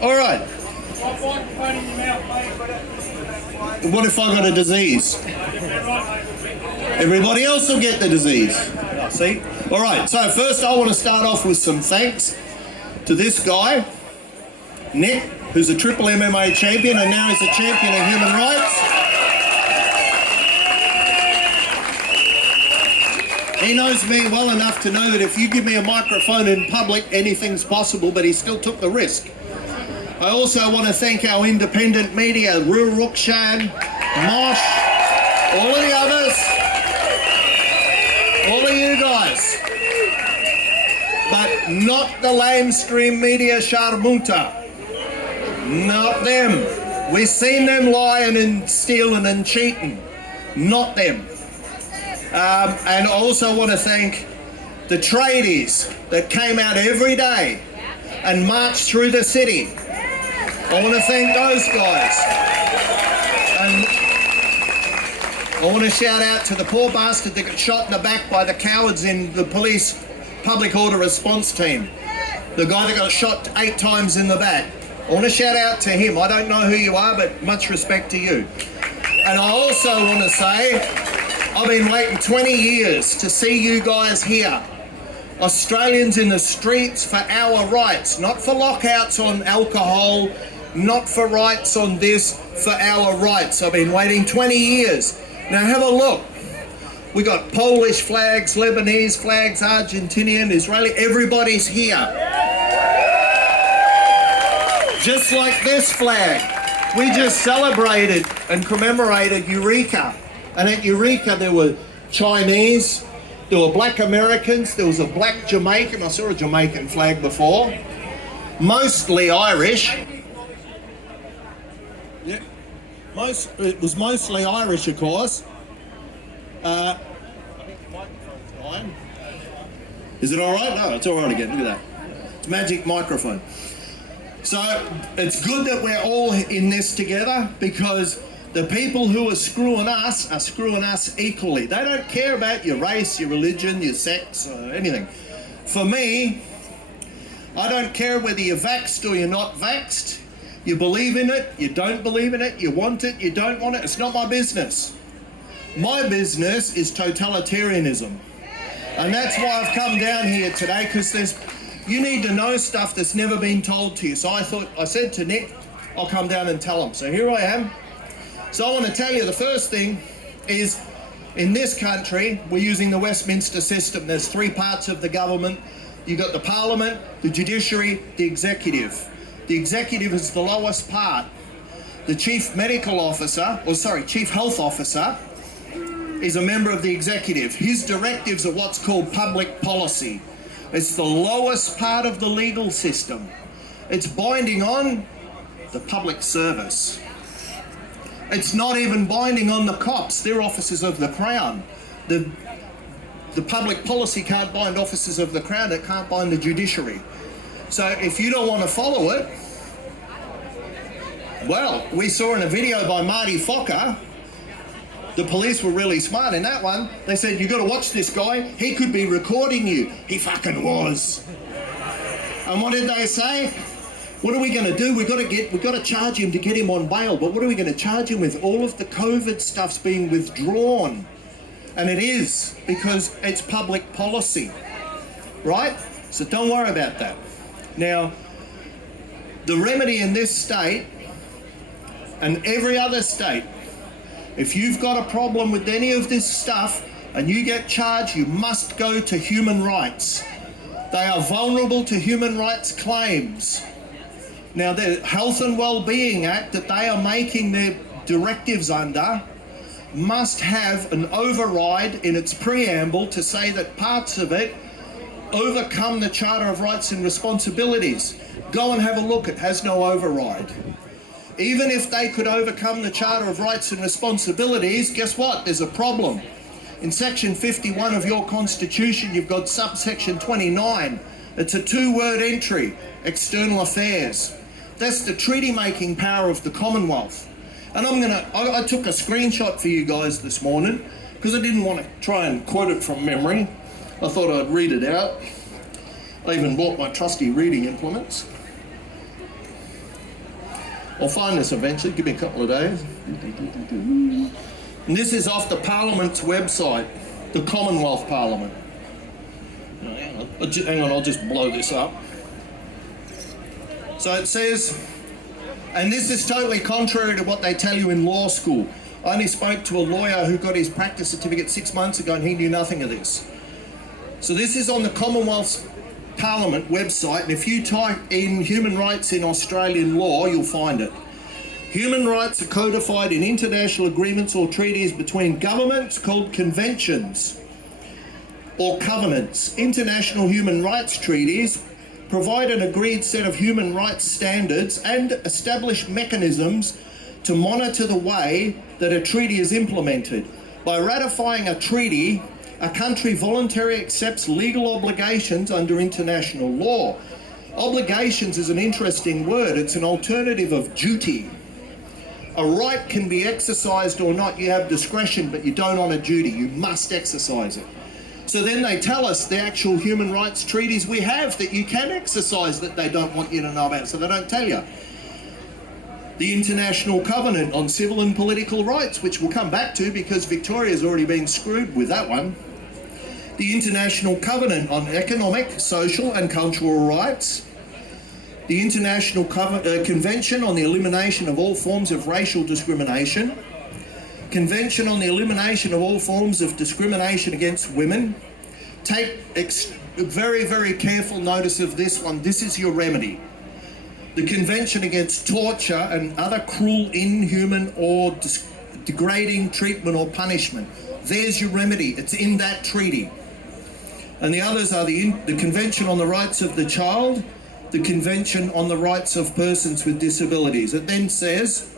All right. What if I got a disease? Everybody else will get the disease. See? All right, so first I want to start off with some thanks to this guy, Nick, who's a triple MMA champion and now he's a champion of human rights. He knows me well enough to know that if you give me a microphone in public, anything's possible, but he still took the risk. I also want to thank our independent media, Rue Rukshan, Mosh, all of the others, all of you guys, but not the lamestream media Sharmuta. Not them. We've seen them lying and stealing and cheating. Not them. And I also want to thank the tradies that came out every day and marched through the city. I want to thank those guys. And I want to shout out to the poor bastard that got shot in the back by the cowards in the police public order response team. The guy that got shot 8 times in the back. I want to shout out to him. I don't know who you are, but much respect to you. And I also want to say, I've been waiting 20 years to see you guys here. Australians in the streets for our rights, not for lockouts on alcohol, not for rights on this, for our rights. I've been waiting 20 years. Now have a look. We got Polish flags, Lebanese flags, Argentinian, Israeli, everybody's here. Just like this flag. We just celebrated and commemorated Eureka. And at Eureka there were Chinese, there were black Americans, there was a black Jamaican, I saw a Jamaican flag before, mostly Irish. Yeah, it was mostly Irish, of course. I think the microphone's dying. Is it all right? No, it's all right again, look at that. It's a magic microphone. So it's good that we're all in this together, because the people who are screwing us equally. They don't care about your race, your religion, your sex, or anything. For me, I don't care whether you're vaxxed or you're not vaxxed. You believe in it, you don't believe in it, you want it, you don't want it. It's not my business. My business is totalitarianism. And that's why I've come down here today, because you need to know stuff that's never been told to you. So I said to Nick, I'll come down and tell him. So here I am. So I want to tell you, the first thing is, in this country, we're using the Westminster system. There's 3 parts of the government. You've got the Parliament, the Judiciary, the Executive. The Executive is the lowest part. The Chief Health Officer is a member of the Executive. His directives are what's called public policy. It's the lowest part of the legal system. It's binding on the public service. It's not even binding on the cops. They're officers of the Crown. The public policy can't bind officers of the Crown. It can't bind the judiciary. So if you don't want to follow it, well, we saw in a video by Marty Fokker, the police were really smart in that one. They said, you've got to watch this guy. He could be recording you. He fucking was. And what did they say? What are we going to do? We've got to charge him to get him on bail. But what are we going to charge him with? All of the COVID stuff's being withdrawn. And it is, because it's public policy, right? So don't worry about that. Now, the remedy in this state and every other state, if you've got a problem with any of this stuff and you get charged, you must go to human rights. They are vulnerable to human rights claims. Now, the Health and Wellbeing Act that they are making their directives under must have an override in its preamble to say that parts of it overcome the Charter of Rights and Responsibilities. Go and have a look, it has no override. Even if they could overcome the Charter of Rights and Responsibilities, guess what? There's a problem. In section 51 of your constitution, you've got subsection 29. It's a 2-word entry, external affairs. That's the treaty-making power of the Commonwealth. And I took a screenshot for you guys this morning because I didn't want to try and quote it from memory. I thought I'd read it out. I even bought my trusty reading implements. I'll find this eventually, give me a couple of days. And this is off the Parliament's website, the Commonwealth Parliament. No, hang on, I'll just blow this up. So it says, and this is totally contrary to what they tell you in law school. I only spoke to a lawyer who got his practice certificate 6 months ago and he knew nothing of this. So this is on the Commonwealth Parliament website, and if you type in human rights in Australian law, you'll find it. Human rights are codified in international agreements or treaties between governments called conventions or covenants. International human rights treaties provide an agreed set of human rights standards and establish mechanisms to monitor the way that a treaty is implemented. By ratifying a treaty, a country voluntarily accepts legal obligations under international law. Obligations is an interesting word. It's an alternative of duty. A right can be exercised or not. You have discretion, but you don't on a duty. You must exercise it. So then they tell us the actual human rights treaties we have that you can exercise that they don't want you to know about, so they don't tell you. The International Covenant on Civil and Political Rights, which we'll come back to because Victoria's already been screwed with that one. The International Covenant on Economic, Social and Cultural Rights. The International Convention on the Elimination of All Forms of Racial Discrimination. Convention on the Elimination of All Forms of Discrimination Against Women. Take very, very careful notice of this one. This is your remedy. The Convention Against Torture and other cruel, inhuman or degrading treatment or punishment. There's your remedy. It's in that treaty. And the others are the Convention on the Rights of the Child, the Convention on the Rights of Persons with Disabilities. It then says,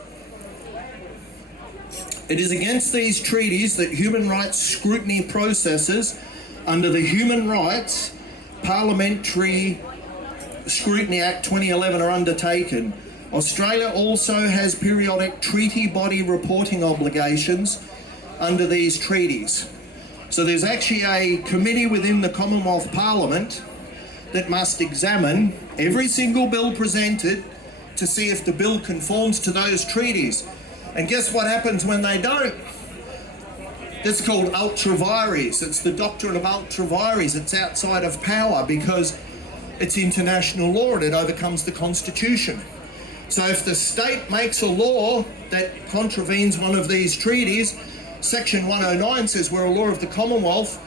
it is against these treaties that human rights scrutiny processes under the Human Rights Parliamentary Scrutiny Act 2011 are undertaken. Australia also has periodic treaty body reporting obligations under these treaties. So there's actually a committee within the Commonwealth Parliament that must examine every single bill presented to see if the bill conforms to those treaties. And guess what happens when they don't? It's called ultra vires. It's the doctrine of ultra vires. It's outside of power because it's international law and it overcomes the Constitution. So if the state makes a law that contravenes one of these treaties, Section 109 says where a law of the Commonwealth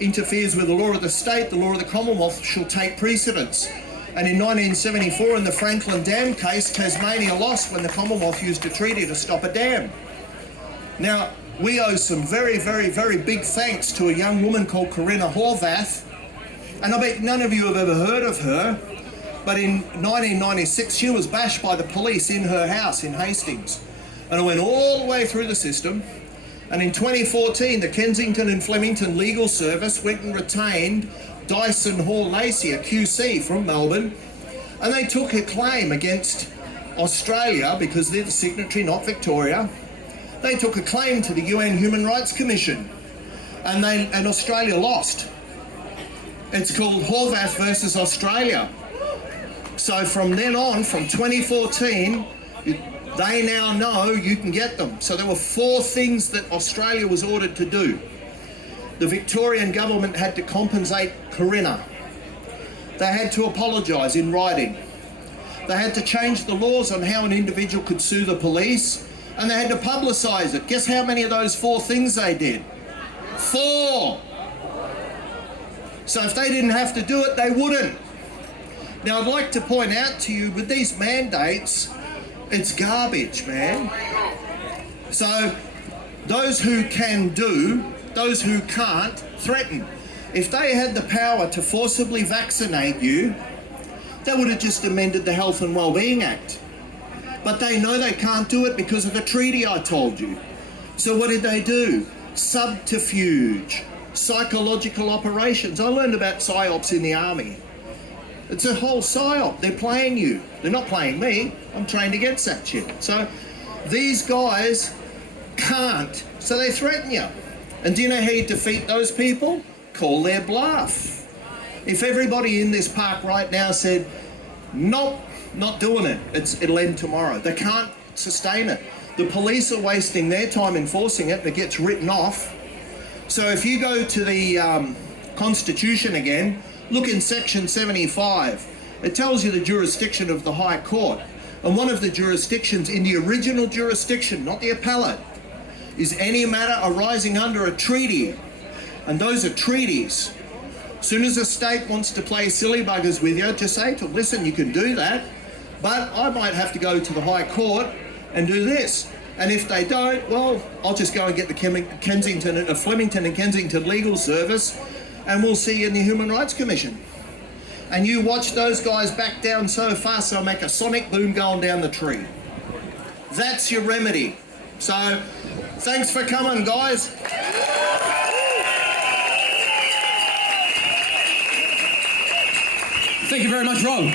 interferes with the law of the state, the law of the Commonwealth shall take precedence. And in 1974, in the Franklin Dam case, Tasmania lost when the Commonwealth used a treaty to stop a dam. Now, we owe some very, very, very big thanks to a young woman called Corinna Horvath. And I bet none of you have ever heard of her, but in 1996, she was bashed by the police in her house in Hastings. And it went all the way through the system. And in 2014, the Kensington and Flemington Legal Service went and retained Dyson Hall Lacey, a QC from Melbourne, and they took a claim against Australia because they're the signatory, not Victoria. They took a claim to the UN Human Rights Commission, and Australia lost. It's called Horvath versus Australia. So from then on, from 2014, they now know you can get them. So there were 4 things that Australia was ordered to do. The Victorian government had to compensate Corinna. They had to apologise in writing. They had to change the laws on how an individual could sue the police, and they had to publicise it. Guess how many of those 4 things they did? 4! So if they didn't have to do it, they wouldn't. Now I'd like to point out to you, with these mandates, it's garbage, man. So those who can do, those who can't, threaten. If they had the power to forcibly vaccinate you, they would have just amended the Health and Wellbeing Act. But they know they can't do it because of the treaty I told you. So what did they do? Subterfuge, psychological operations. I learned about PSYOPs in the army. It's a whole PSYOP. They're playing you. They're not playing me. I'm trained against that shit. So these guys can't. So they threaten you. And do you know how you defeat those people? Call their bluff. If everybody in this park right now said, nope, not doing it. It'll end tomorrow. They can't sustain it. The police are wasting their time enforcing it, and it gets written off. So if you go to the Constitution again, look in section 75. It tells you the jurisdiction of the High Court. And one of the jurisdictions in the original jurisdiction, not the appellate, is any matter arising under a treaty. And those are treaties. As soon as a state wants to play silly buggers with you, just say to them, listen, you can do that, but I might have to go to the High Court and do this. And if they don't, well, I'll just go and get the Flemington and Kensington Legal Service, and we'll see you in the Human Rights Commission. And you watch those guys back down so fast they'll make a sonic boom going down the tree. That's your remedy. So, thanks for coming, guys. Thank you very much, Rob.